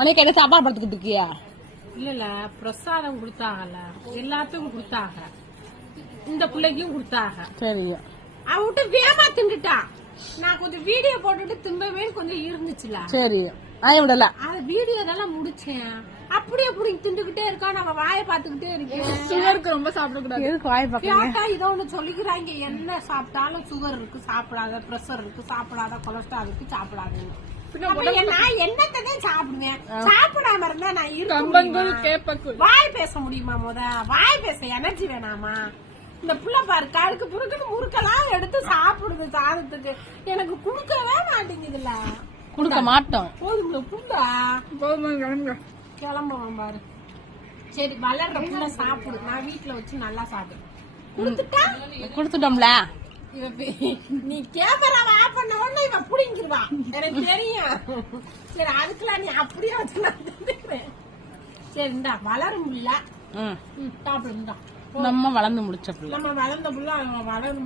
உனக்கு என்ன சாப்பாடு படுத்துக்கிட்டு இருக்கியா? இல்ல பிரசாதம் கொடுத்தாங்கல்ல, எல்லாத்துக்கும் கொடுத்தாங்க, இந்த பிள்ளைக்கும் கொடுத்தாங்க. சரி, அவன்கிட்ட வேமா தின்னுட்டா. நான் கொஞ்சம் வீடியோ போட்டுட்டு திரும்பவே கொஞ்சம் இருந்துச்சுல. சரி, விடல. அது வீடியோ தான் முடிச்சேன். அப்படியே புடிங்க தின்னுகிட்டே இருக்கா. நம்ம வாயை பாத்துக்கிட்டே இருக்கேன். சுகருக்கு ரொம்ப சாப்பிடக்கூடாது. எதுக்கு வாயை கேட்டா இதோ ஒண்ணு சொல்லிக்கிறாங்க, என்ன சாப்பிட்டாலும் சுகர் இருக்கு சாப்பிடாத, பிரஷர் இருக்கு சாப்பிடாத, கொலஸ்ட்ரால் இருக்கு சாப்பிடாதுன்னு. நான் என்னத்தான் சாப்பிடுவேன்? சாப்பிடாம இருந்தா நான் இருக்கேன். வாய் பேச முடியுமா? வாய் பேச எனர்ஜி வேணாமா? இந்த புள்ள பாரு கருக்கு புருக்குன்னு முறுக்கெல்லாம் எடுத்து சாப்பிடுது சாதத்துக்கு. எனக்கு குடுக்கவே மாட்டேங்குதுல்ல. குடுக்க மாட்டோம். போதும்ல புள்ள கிளம்புவோம் பாரு. சரி, வளர்ற புள்ள சாப்பிடு. நான் வீட்டுல வச்சு நல்லா சாப்பிடு. குடுத்துட்டோம்ல. நீ கேமரா ஆஃப் பண்ண உடனே இவ புடிங்கிருவா, எனக்கு தெரியும். சரி, அதுக்கெல்லாம் நீ அப்படியே வச்சு நான் தின்னுக்கிறேன். சரி, இந்தா வளரும் புள்ள சாப்பிடு. நம்ம வளர்ந்து முடிச்ச புள்ள, நம்ம வளர்ந்த புள்ள வளரும்.